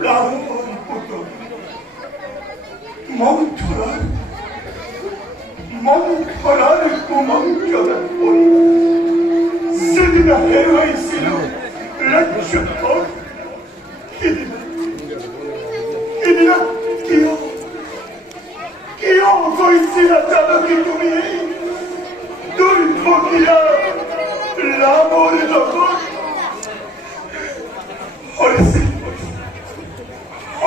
라는 것도 멍터라는 구멍겨라 보니 쓰디나 헤로이스로 렉슈터 기디나 끼어오고 있으나 자덕이 꿈이 눈폭이야 라모르도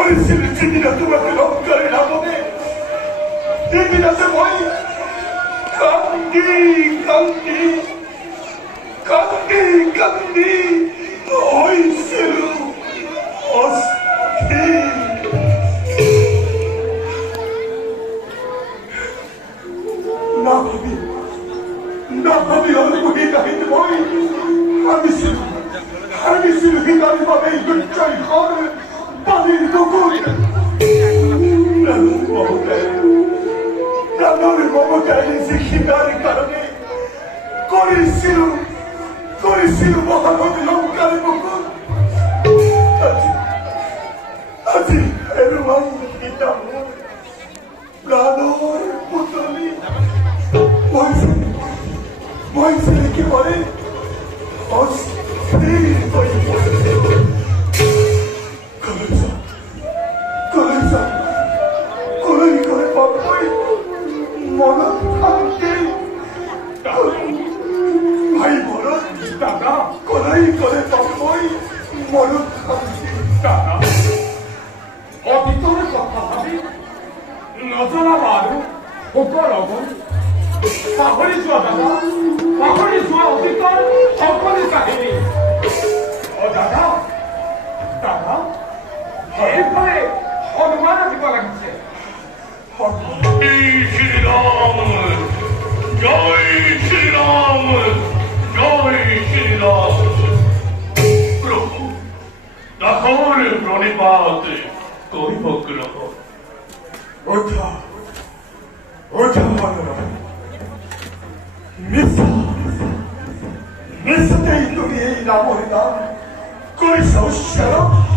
어리스를 지니나 누가들 엉가를 라모네 얘기나서 뭐이 강디 어이스루 어스키 나밥이 얼굴이 나이드 뭐이 하미스루 휘가리 밤에 일자리 거를 밤이 누구 나는 먹어야 인생 휘가리 가르니 꼬리시루 뭐하고 영가를 먹고 아직 에르만이 있다고 나를 보더니 뭐이세 이렇게 말해 어스테이 거기 바보이 뭐는 함께 아이 뭐는 있다가 거기 바보이 뭐는 함께 있다가 어디 또를 섭하하니 너서나 봐도 옷걸어고 바홀이 좋아하다가 바홀이 좋아 어디 또 헛걸이 사히니 어다가 해파에 어느 만한 집과 같지 이 신랑은 그렇고 나 서울을 그러니 봐어때 거기 벗으라고 어차 하느라 미사 데이토리에 나머리다 거기서 오시라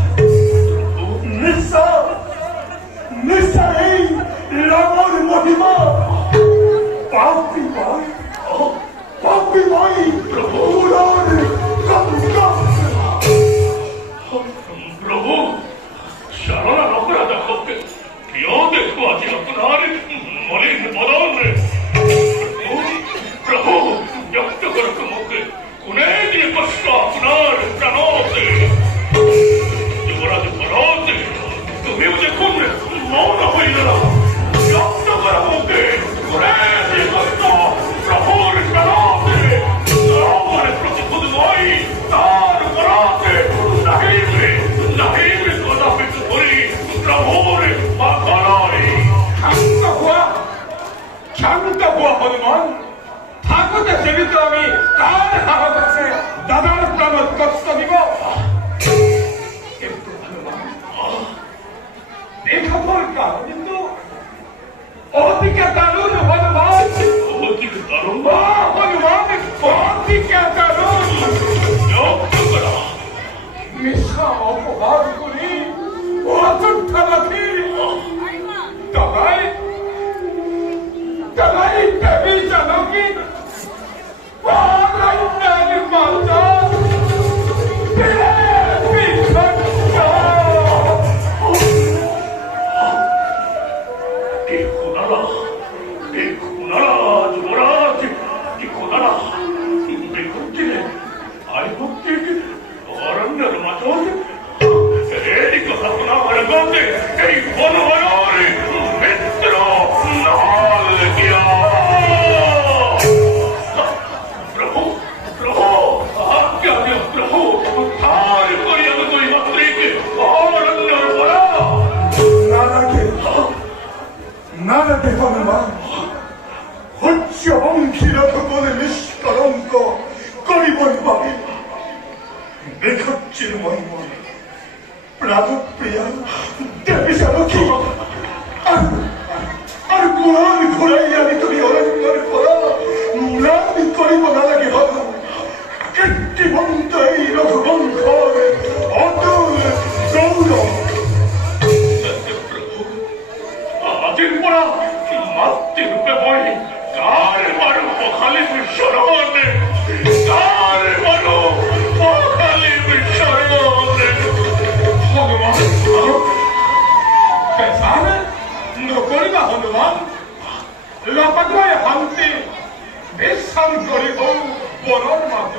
미사의 라모르 모히마 바삐바이 우라를 깜깜 브라보 샤라라 너그라다 껍데 기어대 구하지였구나를 머리는 못하네 브라보 역도 그렇고 먹게 구내기에 빠스가 구나를 까놓았대 이거라도 벌었대 그 외우제 콘네 뭐나 보이더라 역도 그렇고 먹게 구내기에 빠스가 브라보를 까놓았대 너만의 그렇게 모든 어이 나를 걸었대 나힘이 거다필 수 소리 브라보를 막아라리 장가 구하거든만 바꾸대 재밌다함이 나를 하고갔어요 나다는 따면 껍스덕이고 내가 뭘까 님도 어떻게 따르는 하는만 어디가 다른 거 어떻게 따르는 역도거라 미사 없고 가지고니 어떤 타마키리 따라이 배비자 너기 와라이 나를 맞아 이코나라 죽어라 이코나라 이코끼리 아이코끼리 어른들을 맞춰서 에리코 사쿠나 하는 건데 에이 번호와요리 멘트로 나르기야 브라보 아껴요 브라보 다를 거리하는 거이 맞들이게 어른들을 보라 나라게 하는 말 어찌 엉키라도 보내면 시끄러운 거 꺼리버리 말이 내 갑질은 뭐이 라도 프리야 데비사 놓기 알고라니 고라이야니 둘이 어른들 거라 나비 꺼리버 나라게 하고 깨끼 범다이 이러고 범커 어두운 서울로 hनुमान লাপাটায় হামতে বেশান করিব বনর মাত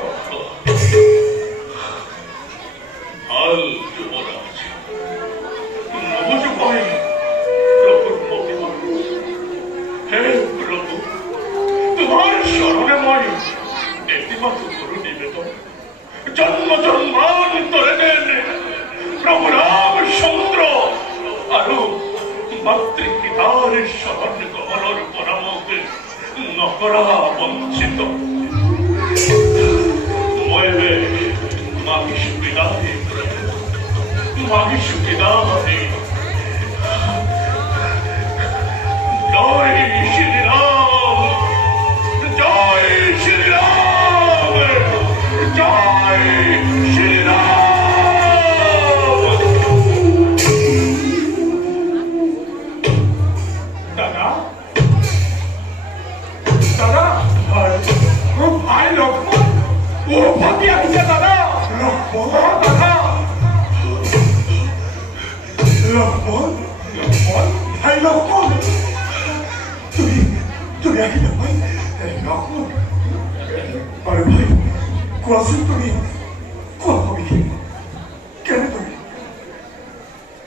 हाल युवराज नमज भाई प्रभुर महिमा हे प्रभु तुम्हारे शरणे मैं एकमात्र गुरु निवेदन जन्म जन्मांतरे देन प्रभु राम चंद्र आरु मातृपितार शरण गमनर परामर्श नकरा वंचित मैं मागिश विदाई मागिश विदाई जय श्री राम जय श्री राम जय श्री राम दादा दादा वो भाई लक्ष्मण वो भतिया किसे दादा दादा লক্ষ্মণ ভাই লক্ষ্মণ তুমি আহিলা ভাই লক্ষ্মণ আরে ভাই কোৱাচোন তুমি কোৱা হবি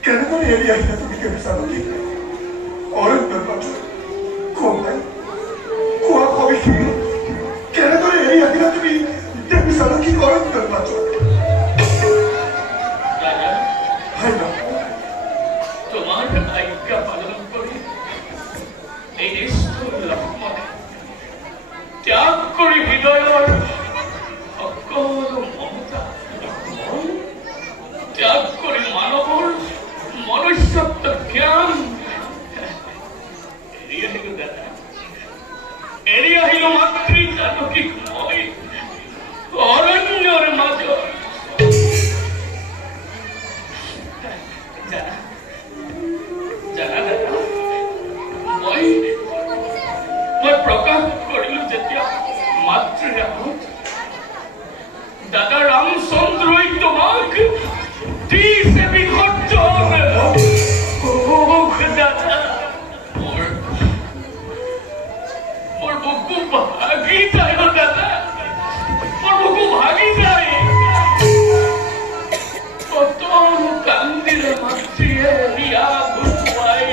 কেনেদৰে এৰি আহিলা তুমি কেনেচানকি অৰণ্যৰ মাজত কোৱা ভাই কোৱা হবি কেনেদৰে এৰি আহিলা তুমি কেনেচানকি অৰণ্যৰ মাজত ভাই লক্ষ্মণ তোমার আজ্ঞা পালন করে এই নিষ্ঠুর লক্ষ্মণ ত্যাগ করে হৃদয়ের সকল মমতা ত্যাগ করে মানবর মনুষ্যত্ব জ্ঞান এড়িয়ে আহিল দাদা এড়িয়ে আহিল মাতৃ জানকী মই অরণ্যর মাঝ मैं प्रकाश करिलु जेतिया मातृ दादा रामचंद्र তোমাক দিছে বিসর্জন দাদা মোর বুকু ভাগি যায় দাদা মোর বুকু ভাগি যায় কত কান্দিলে মাতৃয়ে রিয়া বুঝাই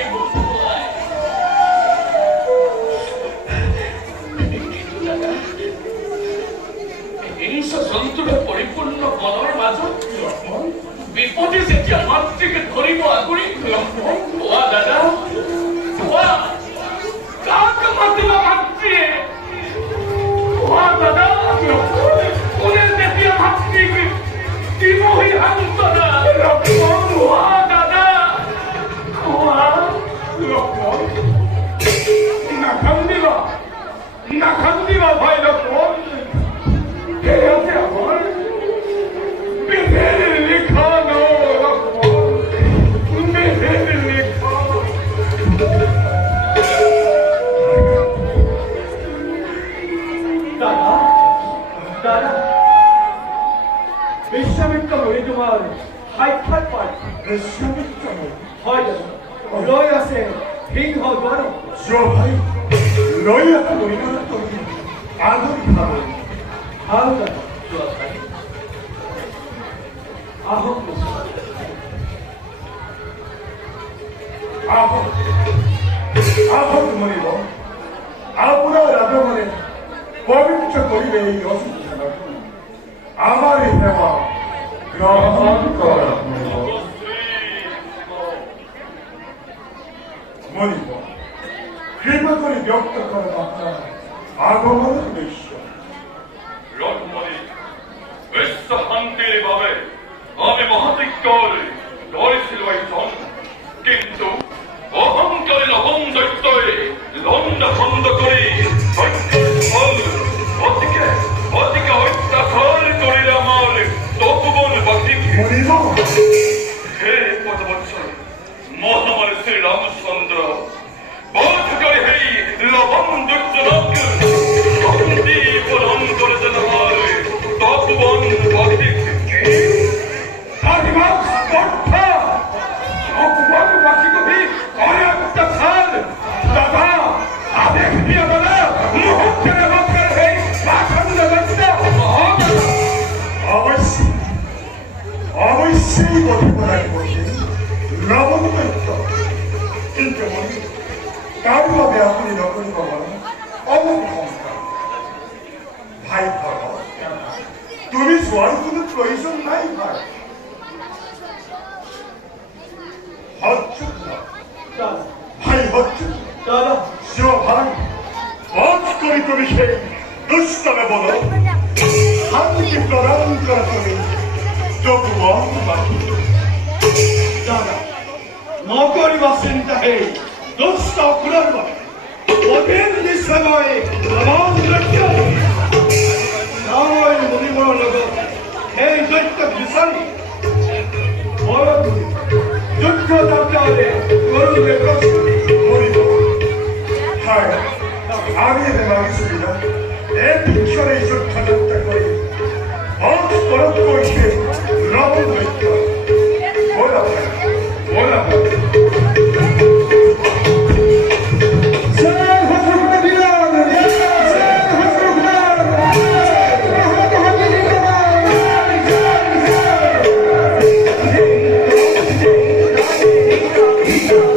সন্তুরে পরিপূর্ণ বনর মাঝ বিপদে যেতিয়া মাতৃকে ধরিব আগুৰি ওয়া দাদা ওয়া কাক মাতিবা মাতৃয়ে ওয়া দাদা কোনে যেতিয়া মাতৃকে দিবহি হান্তনা ওয়া দাদা ওয়া লক্ষ্মণ না কান্দিবা ভাই লক্ষ্মণ কে আছে আমার বেদের লেখানো লক্ষ্মণ বেদের লেখানো দাদা দাদা বিশ্বামিত্র হয়ে তোমার সাক্ষাৎ পাই বিশ্বামিত্র হয় দাদা লৈ আছে সিংহ দ্বাৰ যোৱা ভাই লৈ আকৌ মহিলা কৰি আদৰি খাব ভাল দাদা আহক আহক মনিব আপোনাৰ ৰাজমানে পবিত্ৰ কৰিলে এই অসুবিধাটো আমাৰ এই সেৱা গ্ৰহণ কৰক মনিব কৃপা কৰি ব্যক্ত কৰক আপোনাৰ আগমনৰ উদ্দেশ্য রকমরি বিশ্ব শান্তির ভাবে আমি মহাতিক্যর ধরেছিল একজন কিন্তু অহংকারী লবণ দৈত্যে লন্ড খন্ড করে অতিকে অত্যাচার করিল আমার তপবন বাতিকে মনিব হে পদবৎসর মহামারী শ্রী রামচন্দ্র বোধ করে হেই লবণ দৈত্যনক শান্তি প্রদান করে দেন আমার তপবন বাতিকে আদিবাস স্পর্ধা অপমান বাসিকভি অরে অত্যাচার সেই গতিপনায় বসে লবণ দৈত্য কিন্তু মনে কার ভাবে আপনি নকল কমন অমন ক্ষমতা ভাই ভাব তুমি শোয়ার কোনো প্রয়োজন নাই ভাই হচ্ছে না দাদা ভাই হচ্ছে দাদা শিব ভাই বধ করি তুমি সেই দুষ্টমে বলো শান্তি প্রদান করা তুমি যোগবন দাদা নকরিবা চিন্তা হে দুষ্ট অকুলর্ব অধীন নিশ্চয় লবণ দৈত্য নাময় মুনিমৰ লগত সেই দৈত্য বিচাৰি যুদ্ধ যাত্ৰাৰে গৰুৱে মরিব হায় আমি এতে মাগিছিল না এর পিছনে যুদ্ধ যাত্রা করে বধ করত করছে লবণ দৈত্য বলা ভাই বলা ভাই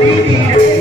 Thank you.